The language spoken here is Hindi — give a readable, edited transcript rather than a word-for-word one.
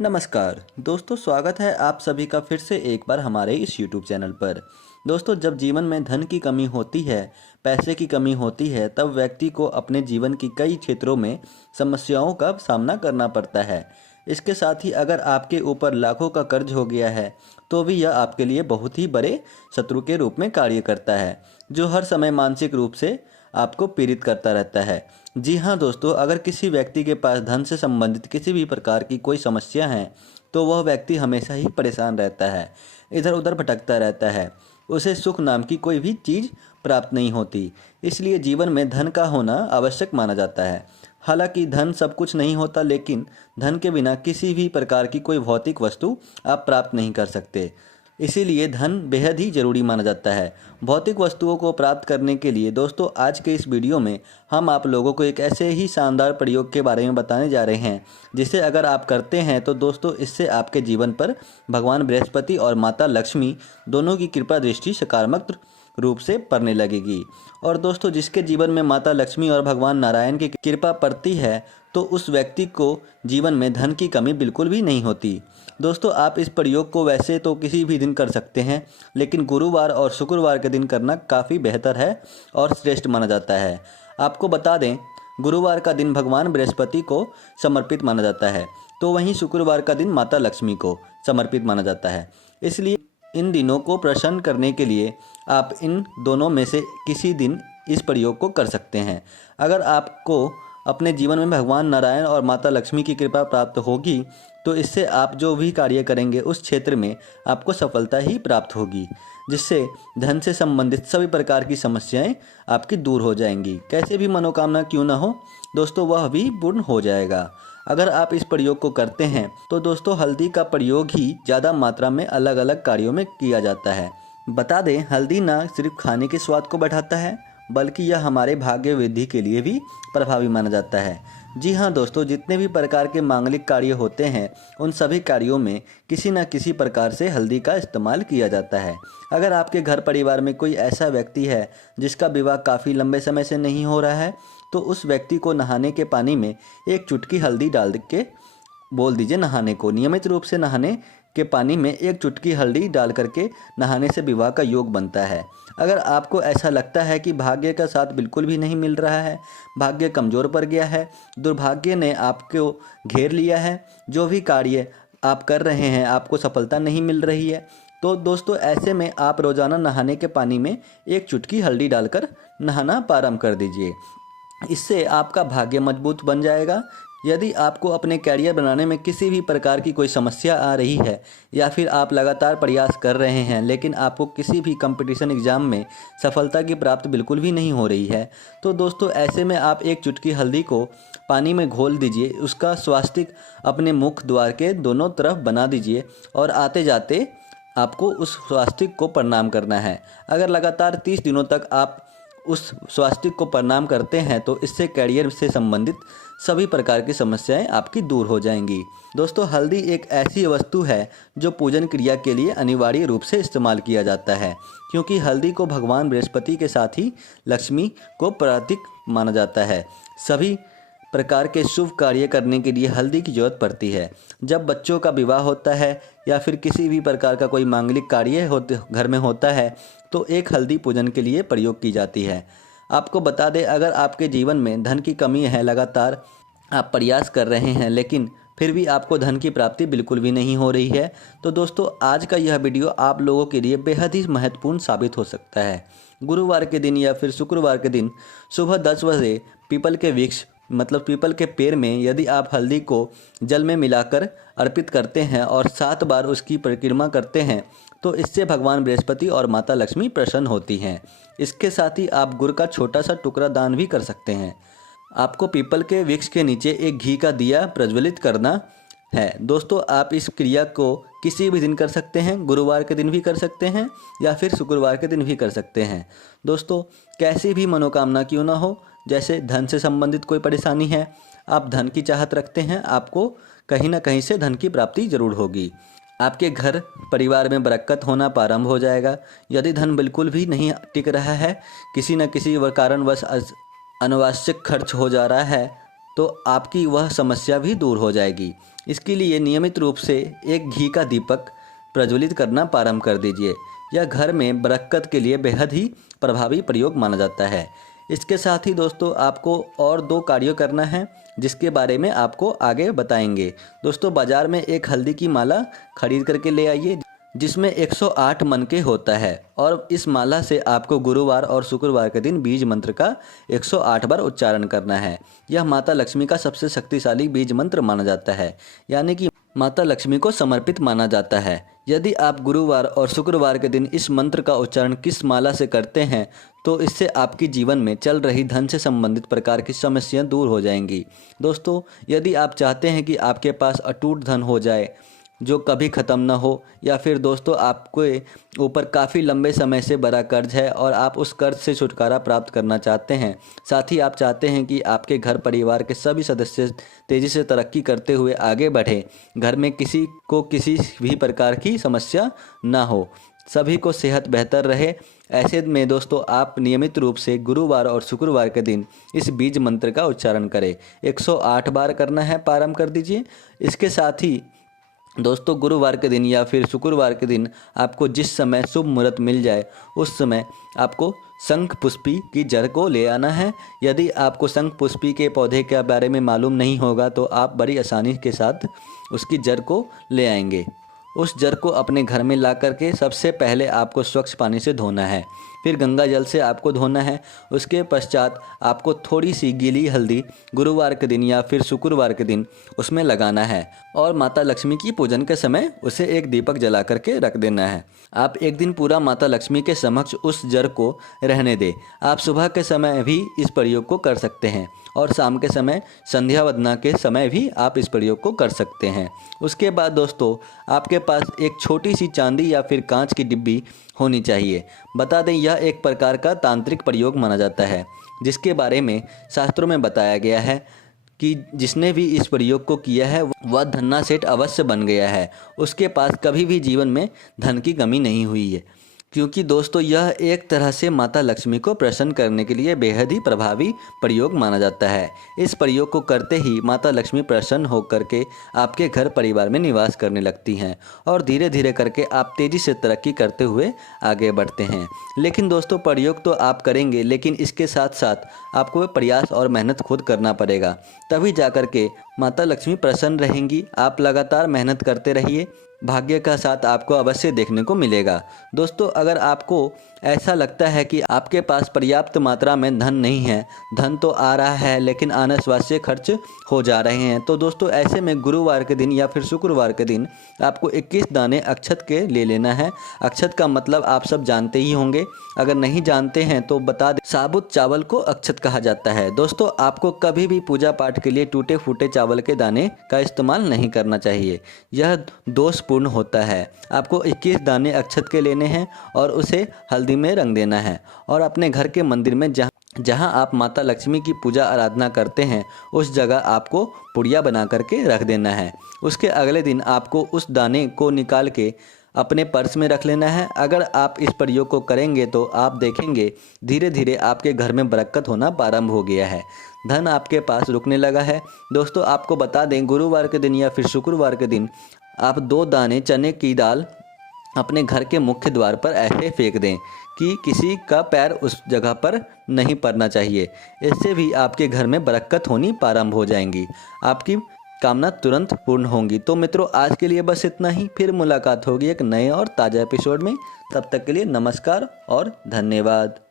नमस्कार दोस्तों, स्वागत है आप सभी का फिर से एक बार हमारे इस YouTube चैनल पर। दोस्तों, जब जीवन में धन की कमी होती है, पैसे की कमी होती है, तब व्यक्ति को अपने जीवन की कई क्षेत्रों में समस्याओं का सामना करना पड़ता है। इसके साथ ही अगर आपके ऊपर लाखों का कर्ज हो गया है, तो भी यह आपके लिए बहुत ही बड़े शत्रु के रूप में कार्य करता है, जो हर समय मानसिक रूप से आपको पीड़ित करता रहता है। जी हाँ दोस्तों, अगर किसी व्यक्ति के पास धन से संबंधित किसी भी प्रकार की कोई समस्या है, तो वह व्यक्ति हमेशा ही परेशान रहता है, इधर उधर भटकता रहता है। उसे सुख नाम की कोई भी चीज़ प्राप्त नहीं होती। इसलिए जीवन में धन का होना आवश्यक माना जाता है। हालांकि धन सब कुछ नहीं होता, लेकिन धन के बिना किसी भी प्रकार की कोई भौतिक वस्तु आप प्राप्त नहीं कर सकते। इसीलिए धन बेहद ही ज़रूरी माना जाता है भौतिक वस्तुओं को प्राप्त करने के लिए। दोस्तों, आज के इस वीडियो में हम आप लोगों को एक ऐसे ही शानदार प्रयोग के बारे में बताने जा रहे हैं, जिसे अगर आप करते हैं तो दोस्तों इससे आपके जीवन पर भगवान बृहस्पति और माता लक्ष्मी दोनों की कृपा दृष्टि सकारात्मक रूप से पड़ने लगेगी। और दोस्तों, जिसके जीवन में माता लक्ष्मी और भगवान नारायण की कृपा पड़ती है, तो उस व्यक्ति को जीवन में धन की कमी बिल्कुल भी नहीं होती। दोस्तों, आप इस प्रयोग को वैसे तो किसी भी दिन कर सकते हैं, लेकिन गुरुवार और शुक्रवार के दिन करना काफ़ी बेहतर है और श्रेष्ठ माना जाता है। आपको बता दें, गुरुवार का दिन भगवान बृहस्पति को समर्पित माना जाता है, तो वहीं शुक्रवार का दिन माता लक्ष्मी को समर्पित माना जाता है। इसलिए इन दिनों को प्रसन्न करने के लिए आप इन दोनों में से किसी दिन इस प्रयोग को कर सकते हैं। अगर आपको अपने जीवन में भगवान नारायण और माता लक्ष्मी की कृपा प्राप्त होगी, तो इससे आप जो भी कार्य करेंगे उस क्षेत्र में आपको सफलता ही प्राप्त होगी, जिससे धन से संबंधित सभी प्रकार की समस्याएं आपकी दूर हो जाएंगी। कैसे भी मनोकामना क्यों ना हो दोस्तों, वह भी पूर्ण हो जाएगा। अगर आप इस प्रयोग को करते हैं तो दोस्तों, हल्दी का प्रयोग ही ज़्यादा मात्रा में अलग अलग कार्यों में किया जाता है। बता दें, हल्दी ना सिर्फ खाने के स्वाद को बढ़ाता है, बल्कि यह हमारे भाग्य वृद्धि के लिए भी प्रभावी माना जाता है। जी हाँ दोस्तों, जितने भी प्रकार के मांगलिक कार्य होते हैं, उन सभी कार्यों में किसी न किसी प्रकार से हल्दी का इस्तेमाल किया जाता है। अगर आपके घर परिवार में कोई ऐसा व्यक्ति है जिसका विवाह काफ़ी लंबे समय से नहीं हो रहा है, तो उस व्यक्ति को नहाने के पानी में एक चुटकी हल्दी डाल के बोल दीजिए नहाने को। नियमित रूप से नहाने के पानी में एक चुटकी हल्दी डाल करके नहाने से विवाह का योग बनता है। अगर आपको ऐसा लगता है कि भाग्य का साथ बिल्कुल भी नहीं मिल रहा है, भाग्य कमज़ोर पड़ गया है, दुर्भाग्य ने आपको घेर लिया है, जो भी कार्य आप कर रहे हैं आपको सफलता नहीं मिल रही है, तो दोस्तों ऐसे में आप रोज़ाना नहाने के पानी में एक चुटकी हल्दी डालकर नहाना प्रारंभ कर दीजिए। इससे आपका भाग्य मजबूत बन जाएगा। यदि आपको अपने कैरियर बनाने में किसी भी प्रकार की कोई समस्या आ रही है, या फिर आप लगातार प्रयास कर रहे हैं लेकिन आपको किसी भी कंपटीशन एग्ज़ाम में सफलता की प्राप्त बिल्कुल भी नहीं हो रही है, तो दोस्तों ऐसे में आप एक चुटकी हल्दी को पानी में घोल दीजिए, उसका स्वास्तिक अपने मुख द्वार के दोनों तरफ बना दीजिए और आते जाते आपको उस स्वास्तिक को प्रणाम करना है। अगर लगातार 30 दिनों तक आप उस स्वास्तिक को प्रणाम करते हैं, तो इससे कैरियर से संबंधित सभी प्रकार की समस्याएं आपकी दूर हो जाएंगी। दोस्तों, हल्दी एक ऐसी वस्तु है जो पूजन क्रिया के लिए अनिवार्य रूप से इस्तेमाल किया जाता है, क्योंकि हल्दी को भगवान बृहस्पति के साथ ही लक्ष्मी को प्रतीक माना जाता है। सभी प्रकार के शुभ कार्य करने के लिए हल्दी की जरूरत पड़ती है। जब बच्चों का विवाह होता है या फिर किसी भी प्रकार का कोई मांगलिक कार्य घर में होता है, तो एक हल्दी पूजन के लिए प्रयोग की जाती है। आपको बता दें, अगर आपके जीवन में धन की कमी है, लगातार आप प्रयास कर रहे हैं लेकिन फिर भी आपको धन की प्राप्ति बिल्कुल भी नहीं हो रही है, तो दोस्तों आज का यह वीडियो आप लोगों के लिए बेहद ही महत्वपूर्ण साबित हो सकता है। गुरुवार के दिन या फिर शुक्रवार के दिन सुबह 10 बजे पीपल के वृक्ष मतलब पीपल के पेड़ में यदि आप हल्दी को जल में मिलाकर अर्पित करते हैं और 7 बार उसकी परिक्रमा करते हैं, तो इससे भगवान बृहस्पति और माता लक्ष्मी प्रसन्न होती हैं। इसके साथ ही आप गुड़ का छोटा सा टुकड़ा दान भी कर सकते हैं। आपको पीपल के वृक्ष के नीचे एक घी का दिया प्रज्वलित करना है। दोस्तों, आप इस क्रिया को किसी भी दिन कर सकते हैं, गुरुवार के दिन भी कर सकते हैं या फिर शुक्रवार के दिन भी कर सकते हैं। दोस्तों, कैसी भी मनोकामना क्यों ना हो, जैसे धन से संबंधित कोई परेशानी है, आप धन की चाहत रखते हैं, आपको कहीं ना कहीं से धन की प्राप्ति जरूर होगी। आपके घर परिवार में बरकत होना प्रारंभ हो जाएगा। यदि धन बिल्कुल भी नहीं टिक रहा है, किसी न किसी कारणवश अनावश्यक खर्च हो जा रहा है, तो आपकी वह समस्या भी दूर हो जाएगी। इसके लिए नियमित रूप से एक घी का दीपक प्रज्वलित करना प्रारंभ कर दीजिए। यह घर में बरकत के लिए बेहद ही प्रभावी प्रयोग माना जाता है। इसके साथ ही दोस्तों आपको और 2 कार्य करना है, जिसके बारे में आपको आगे बताएंगे। दोस्तों बाज़ार में एक हल्दी की माला खरीद करके ले आइए, जिसमें 108 मनके होता है, और इस माला से आपको गुरुवार और शुक्रवार के दिन बीज मंत्र का 108 बार उच्चारण करना है। यह माता लक्ष्मी का सबसे शक्तिशाली बीज मंत्र माना जाता है, यानी कि माता लक्ष्मी को समर्पित माना जाता है। यदि आप गुरुवार और शुक्रवार के दिन इस मंत्र का उच्चारण किस माला से करते हैं तो इससे आपके जीवन में चल रही धन से संबंधित प्रकार की समस्याएं दूर हो जाएंगी। दोस्तों यदि आप चाहते हैं कि आपके पास अटूट धन हो जाए जो कभी ख़त्म ना हो, या फिर दोस्तों आपके ऊपर काफ़ी लंबे समय से बड़ा कर्ज है और आप उस कर्ज से छुटकारा प्राप्त करना चाहते हैं, साथ ही आप चाहते हैं कि आपके घर परिवार के सभी सदस्य तेज़ी से तरक्की करते हुए आगे बढ़े, घर में किसी को किसी भी प्रकार की समस्या ना हो, सभी को सेहत बेहतर रहे, ऐसे में दोस्तों आप नियमित रूप से गुरुवार और शुक्रवार के दिन इस बीज मंत्र का उच्चारण करें। 108 बार करना है, प्रारंभ कर दीजिए। इसके साथ ही दोस्तों गुरुवार के दिन या फिर शुक्रवार के दिन आपको जिस समय शुभ मुहूर्त मिल जाए उस समय आपको शंख पुष्पी की जड़ को ले आना है। यदि आपको शंख पुष्पी के पौधे के बारे में मालूम नहीं होगा तो आप बड़ी आसानी के साथ उसकी जड़ को ले आएंगे। उस जड़ को अपने घर में ला करके सबसे पहले आपको स्वच्छ पानी से धोना है, फिर गंगा जल से आपको धोना है। उसके पश्चात आपको थोड़ी सी गीली हल्दी गुरुवार के दिन या फिर शुक्रवार के दिन उसमें लगाना है और माता लक्ष्मी की पूजन के समय उसे एक दीपक जला करके रख देना है। आप एक दिन पूरा माता लक्ष्मी के समक्ष उस जड़ को रहने दें। आप सुबह के समय भी इस प्रयोग को कर सकते हैं और शाम के समय संध्या वंदना के समय भी आप इस प्रयोग को कर सकते हैं। उसके बाद दोस्तों आपके पास एक छोटी सी चांदी या फिर कांच की डिब्बी होनी चाहिए। बता दें यह एक प्रकार का तांत्रिक प्रयोग माना जाता है, जिसके बारे में शास्त्रों में बताया गया है कि जिसने भी इस प्रयोग को किया है वह धन्ना सेठ अवश्य बन गया है। उसके पास कभी भी जीवन में धन की कमी नहीं हुई है, क्योंकि दोस्तों यह एक तरह से माता लक्ष्मी को प्रसन्न करने के लिए बेहद ही प्रभावी प्रयोग माना जाता है। इस प्रयोग को करते ही माता लक्ष्मी प्रसन्न होकर के आपके घर परिवार में निवास करने लगती हैं और धीरे धीरे करके आप तेज़ी से तरक्की करते हुए आगे बढ़ते हैं। लेकिन दोस्तों प्रयोग तो आप करेंगे, लेकिन इसके साथ साथ आपको प्रयास और मेहनत खुद करना पड़ेगा, तभी जा कर के माता लक्ष्मी प्रसन्न रहेंगी। आप लगातार मेहनत करते रहिए, भाग्य का साथ आपको अवश्य देखने को मिलेगा। दोस्तों अगर आपको ऐसा लगता है कि आपके पास पर्याप्त मात्रा में धन नहीं है, धन तो आ रहा है लेकिन अनावश्यक से खर्च हो जा रहे हैं, तो दोस्तों ऐसे में गुरुवार के दिन या फिर शुक्रवार के दिन आपको 21 दाने अक्षत के ले लेना है। अक्षत का मतलब आप सब जानते ही होंगे, अगर नहीं जानते हैं तो बता दें, साबुत चावल को अक्षत कहा जाता है। दोस्तों आपको कभी भी पूजा पाठ के लिए टूटे फूटे चावल के दाने का इस्तेमाल नहीं करना चाहिए, यह दोषपूर्ण होता है। आपको 21 दाने अक्षत के लेने हैं और उसे हल्दी में रंग देना है और अपने घर के मंदिर में जहां आप माता लक्ष्मी की पूजा आराधना करते हैं उस जगह आपको पुड़िया बना करके रख देना है। उसके अगले दिन आपको उस दाने को निकाल के अपने पर्स में रख लेना है। अगर आप इस प्रयोग को करेंगे तो आप देखेंगे धीरे धीरे आपके घर में बरकत होना प्रारंभ हो गया है, धन आपके पास रुकने लगा है। दोस्तों आपको बता दें गुरुवार के दिन या फिर शुक्रवार के दिन आप 2 दाने चने की दाल अपने घर के मुख्य द्वार पर ऐसे फेंक दें कि किसी का पैर उस जगह पर नहीं पड़ना चाहिए। इससे भी आपके घर में बरकत होनी प्रारंभ हो जाएंगी, आपकी कामना तुरंत पूर्ण होंगी। तो मित्रों आज के लिए बस इतना ही, फिर मुलाकात होगी एक नए और ताज़ा एपिसोड में। तब तक के लिए नमस्कार और धन्यवाद।